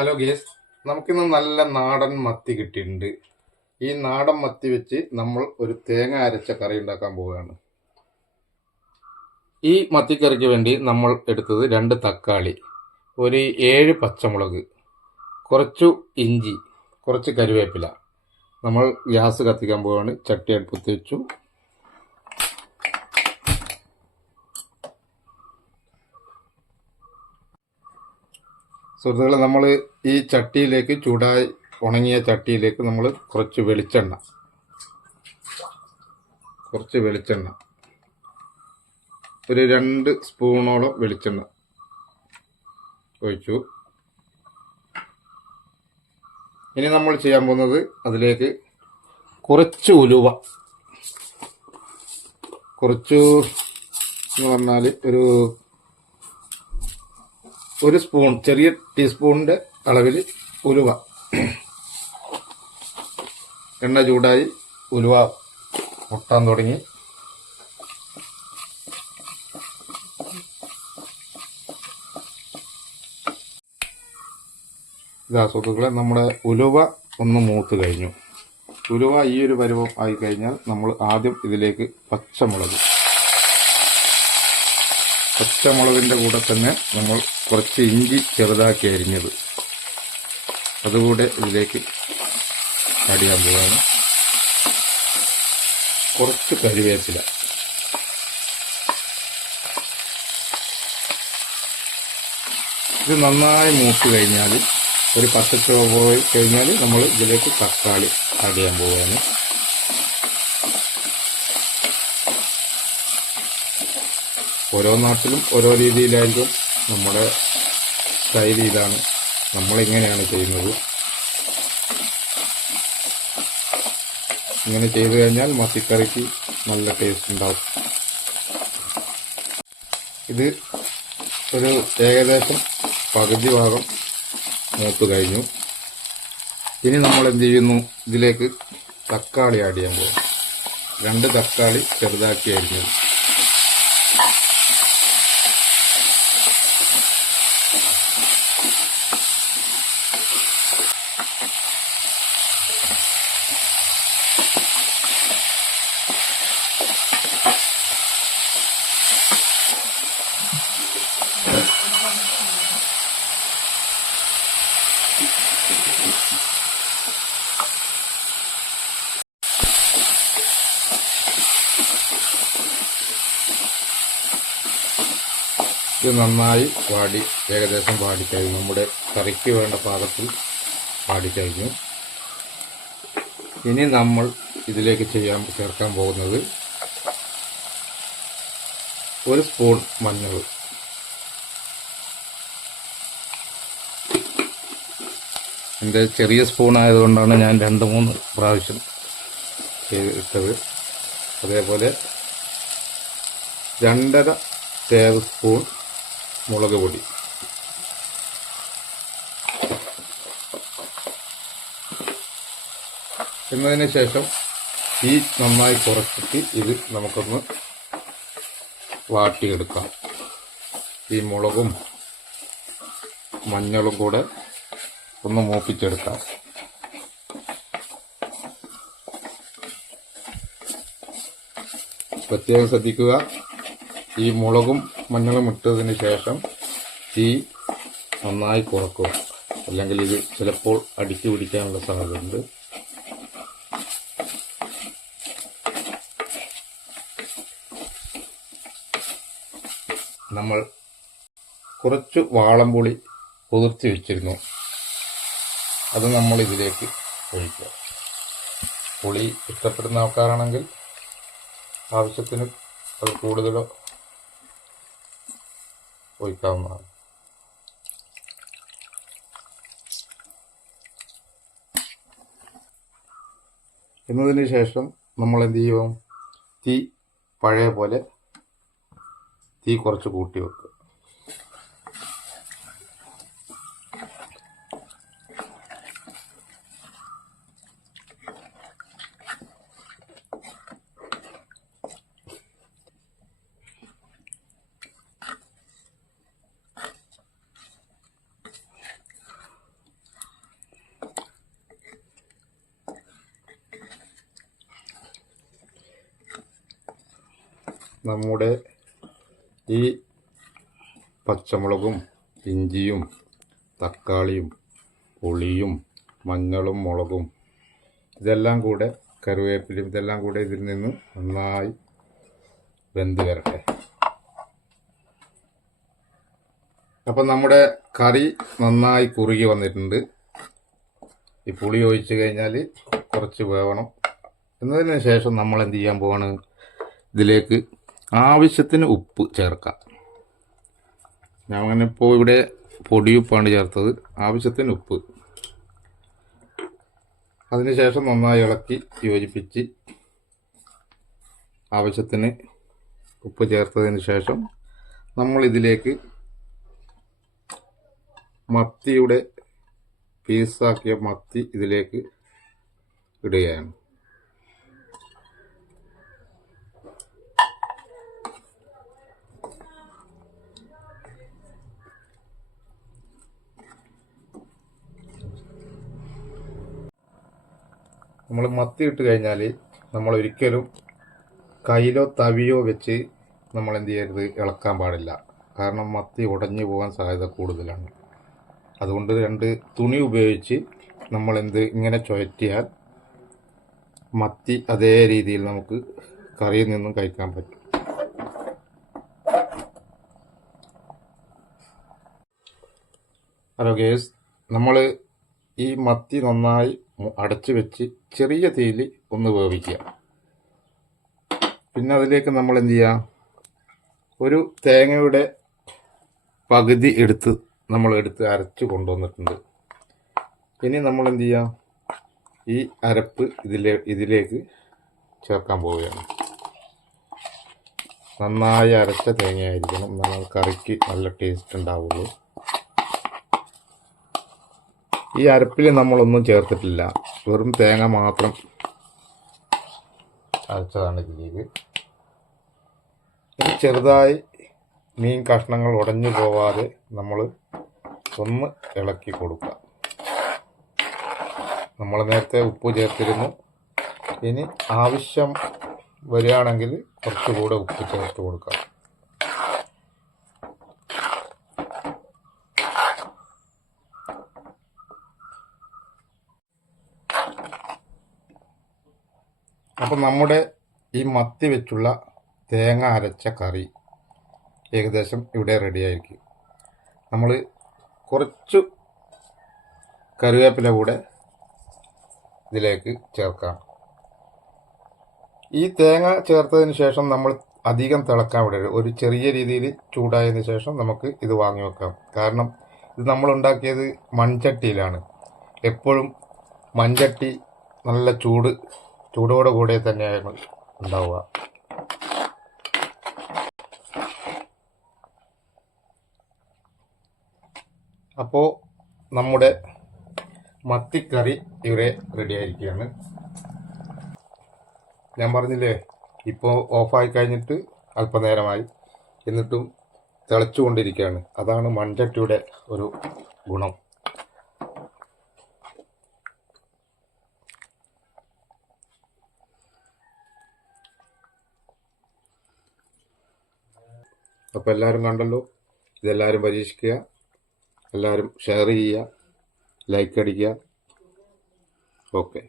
Hello guys, നമുക്കിന്ന് നല്ല നാടൻ മത്തി കിട്ടിയിട്ടുണ്ട്. ഈ നാടൻ മത്തി വെച്ച് നമ്മൾ ഒരു തേങ്ങ അരച്ച കറി ഉണ്ടാക്കാൻ പോവുകയാണ്. ഈ മത്തിക്കറിക്ക് വേണ്ടി നമ്മൾ എടുത്തത് 2 തക്കാളി, ഒരു 7 പച്ചമുളക്, കുറച്ചു ഇഞ്ചി, കുറച്ച് കറിവേപ്പില. നമ്മൾ ഗ്യാസ് കത്തിക്കാൻ പോവുകയാണ്. ചട്ടി അടുപ്പത്ത് വെച്ചു. സുഹൃത്തുക്കളെ, നമ്മൾ ഈ ചട്ടിയിലേക്ക് ചൂടായി ഉണങ്ങിയ ചട്ടിയിലേക്ക് നമ്മൾ കുറച്ച് വെളിച്ചെണ്ണ ഒരു 2 സ്പൂണോളം വെളിച്ചെണ്ണ ഒഴിച്ചു. ഇനി നമ്മൾ ചെയ്യാൻ പോകുന്നത് അതിലേക്ക് കുറച്ച് ഉലുവ, എന്ന് പറഞ്ഞാൽ ഒരു സ്പൂൺ, ചെറിയ ടീസ്പൂണിന്റെ അളവിൽ ഉലുവ. എണ്ണ ചൂടായി ഉലുവ പൊട്ടാൻ തുടങ്ങി. ഇതാ സുഹൃത്തുക്കളെ, നമ്മുടെ ഉലുവ ഒന്ന് മൂത്ത് കഴിഞ്ഞു. ഉലുവ ഈ ഒരു പരുവം ആയി കഴിഞ്ഞാൽ നമ്മൾ ആദ്യം ഇതിലേക്ക് പച്ചമുളകിന്റെ കൂടെ തന്നെ നമ്മൾ കുറച്ച് ഇഞ്ചി ചെറുതാക്കി അരിഞ്ഞത് അതുകൂടെ ഇതിലേക്ക് ആഡ് ചെയ്യാൻ പോവുകയാണ്. കുറച്ച് കറിവേപ്പില, ഇത് നന്നായി മൂത്ത് കഴിഞ്ഞാൽ, ഒരു പച്ചച്ചുവ പോയി കഴിഞ്ഞാൽ നമ്മൾ ഇതിലേക്ക് തക്കാളി ആഡ് ചെയ്യാൻ പോവുകയാണ്. ഓരോ നാട്ടിലും ഓരോ രീതിയിലായിരിക്കും. നമ്മുടെ സ്റ്റൈൽ ഇതാണ്, നമ്മളിങ്ങനെയാണ് ചെയ്യുന്നത്. ഇങ്ങനെ ചെയ്തു കഴിഞ്ഞാൽ മത്തിക്കറിക്ക് നല്ല ടേസ്റ്റ് ഉണ്ടാവും. ഇത് ഒരു ഏകദേശം പകുതി ഭാഗം മൂത്ത് കഴിഞ്ഞു. ഇനി നമ്മൾ എന്ത് ചെയ്യുന്നു, ഇതിലേക്ക് തക്കാളി ആഡ് ചെയ്യാൻ പോകും. 2 തക്കാളി ചെറുതാക്കി അരിഞ്ഞത്. ഇത് നന്നായി ഏകദേശം വാടിക്കഴിഞ്ഞു. നമ്മുടെ കറിക്ക് വേണ്ട പാകത്തിൽ വാടിക്കഴിഞ്ഞു. ഇനി നമ്മൾ ഇതിലേക്ക് ചേർക്കാൻ പോകുന്നത് 1 സ്പൂൺ മഞ്ഞൾ, എൻ്റെ ചെറിയ സ്പൂൺ ആയതുകൊണ്ടാണ് ഞാൻ 2-3 പ്രാവശ്യം ഇട്ടത്. അതേപോലെ 2.5 ടേബിൾ സ്പൂൺ മുളക് പൊടി. എന്നതിന് ശേഷം തീ നന്നായി കുറച്ചിട്ട് ഇത് നമുക്കൊന്ന് വാട്ടിയെടുക്കാം. ഈ മുളകും മഞ്ഞളും കൂടെ ഒന്ന് മൂപ്പിച്ചെടുക്കാം. പ്രത്യേകം ശ്രദ്ധിക്കുക, ഈ മുളകും മഞ്ഞളും ഇട്ടതിന് ശേഷം തീ നന്നായി കുറക്കുക, അല്ലെങ്കിൽ ഇത് ചിലപ്പോൾ അടിച്ചു പിടിക്കാനുള്ള സാധ്യതയുണ്ട്. നമ്മൾ കുറച്ച് വാളംപുളി കുതിർത്തി വെച്ചിരുന്നു, അത് നമ്മൾ ഇതിലേക്ക് ഒഴിക്കുക. പുളി ഇഷ്ടപ്പെടുന്ന ആൾക്കാരാണെങ്കിൽ ആവശ്യത്തിന് അത് കൂടുതലോ ഒഴിക്കാവുന്നതാണ്. എന്നതിന് ശേഷം നമ്മൾ എന്ത് ചെയ്യും, തീ പഴയ പോലെ തീ കുറച്ച് കൂട്ടി വെക്കുക. നമ്മുടെ ഈ പച്ചമുളകും ഇഞ്ചിയും തക്കാളിയും പുളിയും മഞ്ഞളും മുളകും ഇതെല്ലാം കൂടെ കറിവേപ്പിലയും ഇതെല്ലാം കൂടെ ഇതിൽ നിന്ന് നന്നായി വെന്ത് വരട്ടെ. അപ്പം നമ്മുടെ കറി നന്നായി കുറുകി വന്നിട്ടുണ്ട്. ഈ പുളി ഒഴിച്ച് കഴിഞ്ഞാൽ കുറച്ച് വേവണം. എന്നതിന് ശേഷം നമ്മൾ എന്ത് ചെയ്യാൻ പോവാണ്, ഇതിലേക്ക് ആവശ്യത്തിന് ഉപ്പ് ചേർക്കാം. ഞാൻ അങ്ങനെ ഇപ്പോൾ ഇവിടെ പൊടിയുപ്പാണ് ചേർത്തത്. ആവശ്യത്തിന് ഉപ്പ്. അതിനുശേഷം നന്നായി ഇളക്കി യോജിപ്പിച്ച് ആവശ്യത്തിന് ഉപ്പ് ചേർത്തതിന് ശേഷം നമ്മൾ ഇതിലേക്ക് മത്തിയുടെ പീസാക്കിയ മത്തി ഇതിലേക്ക് ഇടുകയാണ്. നമ്മൾ മത്തി ഇട്ട് കഴിഞ്ഞാൽ നമ്മൾ ഒരിക്കലും കയ്യിലോ തവിയോ വെച്ച് നമ്മൾ എന്ത് ചെയ്യരുത്, ഇളക്കാൻ പാടില്ല. കാരണം മത്തി ഉടഞ്ഞു പോകാൻ സാധ്യത കൂടുതലാണ്. അതുകൊണ്ട് 2 തുണി ഉപയോഗിച്ച് നമ്മൾ ഇങ്ങനെ ചുഴറ്റിയാൽ മത്തി അതേ രീതിയിൽ നമുക്ക് കറിയിൽ നിന്നും കഴിക്കാൻ പറ്റും. ഹലോ ഗേസ്, നമ്മൾ ഈ മത്തി നന്നായി അടച്ചു വെച്ച് ചെറിയ തീയിൽ ഒന്ന് വേവിക്കുക. പിന്നെ അതിലേക്ക് നമ്മൾ എന്ത് ചെയ്യുക, ഒരു തേങ്ങയുടെ പകുതി നമ്മൾ എടുത്ത് അരച്ച് കൊണ്ടുവന്നിട്ടുണ്ട്. ഇനി നമ്മൾ എന്ത് ചെയ്യുക, ഈ അരപ്പ് ഇതിലേക്ക് ചേർക്കാൻ പോവുകയാണ്. നന്നായി അരച്ച തേങ്ങയായിരിക്കണം, എന്നാൽ കറിക്ക് നല്ല ടേസ്റ്റ് ഉണ്ടാവുള്ളൂ. ഈ അരപ്പിൽ നമ്മളൊന്നും ചേർത്തിട്ടില്ല, വെറും തേങ്ങ മാത്രം അരച്ചതാണ് ഇതിലേക്ക്. ഇനി ചെറുതായി മീൻ കഷ്ണങ്ങൾ ഉടഞ്ഞു പോവാതെ നമ്മൾ ഒന്ന് ഇളക്കി കൊടുക്കുക. നമ്മൾ നേരത്തെ ഉപ്പ് ചേർത്തിരുന്നു. ഇനി ആവശ്യം വരികയാണെങ്കിൽ കുറച്ചുകൂടെ ഉപ്പ് ചേർത്ത് കൊടുക്കാം. അപ്പം നമ്മുടെ ഈ മത്തി വെച്ചുള്ള തേങ്ങ അരച്ച കറി ഏകദേശം ഇവിടെ റെഡി ആയിരിക്കും. നമ്മൾ കുറച്ച് കറിവേപ്പില കൂടെ ഇതിലേക്ക് ചേർക്കാം. ഈ തേങ്ങ ചേർത്തതിന് ശേഷം നമ്മൾ അധികം തിളക്കാൻ വിടരുത്. ഒരു ചെറിയ രീതിയിൽ ചൂടായതിന് ശേഷം നമുക്ക് ഇത് വാങ്ങി വെക്കാം. കാരണം ഇത് നമ്മൾ ഉണ്ടാക്കിയത് മൺചട്ടിയിലാണ്. എപ്പോഴും മൺചട്ടി നല്ല ചൂടോടെ കൂടെ തന്നെയാണ് ഉണ്ടാവുക. അപ്പോൾ നമ്മുടെ മത്തിക്കറി ഇവിടെ റെഡി ആയിരിക്കുകയാണ്. ഞാൻ പറഞ്ഞില്ലേ, ഇപ്പോൾ ഓഫായി കഴിഞ്ഞിട്ട് അല്പനേരമായി, എന്നിട്ടും തിളച്ചുകൊണ്ടിരിക്കുകയാണ്. അതാണ് മൺചട്ടിയുടെ ഒരു ഗുണം. അപ്പോൾ എല്ലാവരും കണ്ടല്ലോ, ഇതെല്ലാവരും പരീക്ഷിക്കുക, എല്ലാവരും ഷെയർ ചെയ്യുക, ലൈക്ക് അടിക്കുക. ഓക്കെ.